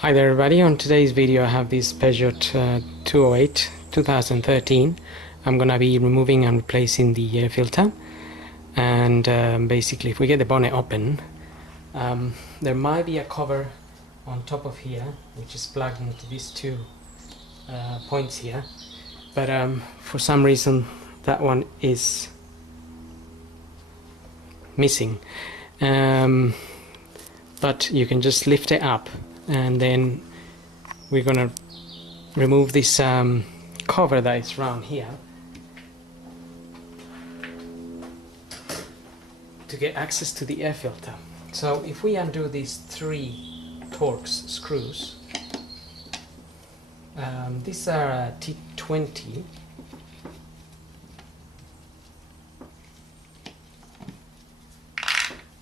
Hi there everybody, on today's video I have this Peugeot 208 2013. I'm gonna be removing and replacing the air filter, and basically if we get the bonnet open, there might be a cover on top of here which is plugged into these two points here, but for some reason that one is missing, but you can just lift it up and then we're gonna remove this cover that is around here to get access to the air filter. So if we undo these three Torx screws, these are T20,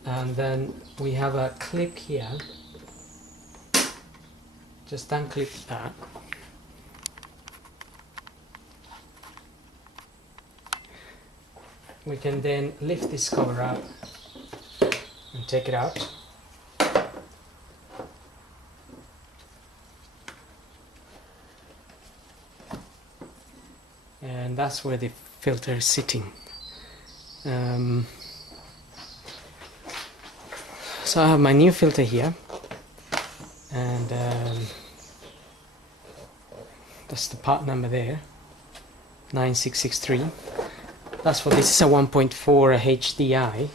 and then we have a clip here. Just unclip that. We can then lift this cover up and take it out. And that's where the filter is sitting. So I have my new filter here, and that's the part number there, 9663. That's what this is, a 1.4 HDI.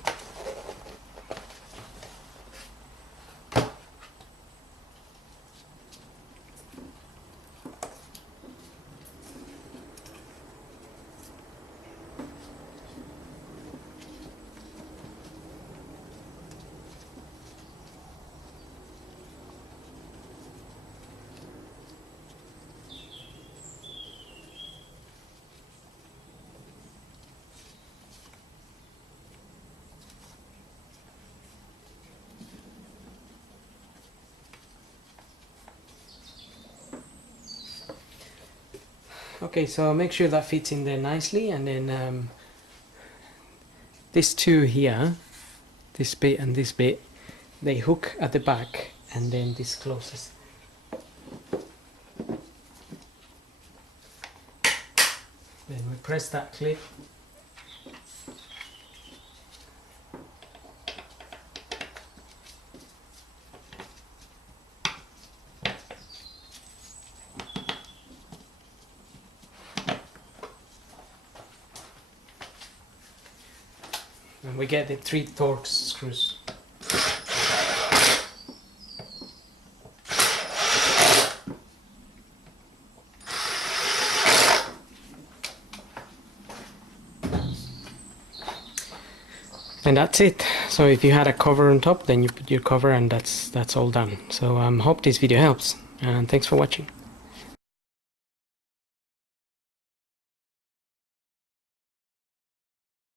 Okay, so make sure that fits in there nicely, and then these two here, this bit and this bit, they hook at the back, and then this closes. Then we press that clip. And we get the three Torx screws. And that's it. So if you had a cover on top, then you put your cover, and that's all done. So hope this video helps, and thanks for watching.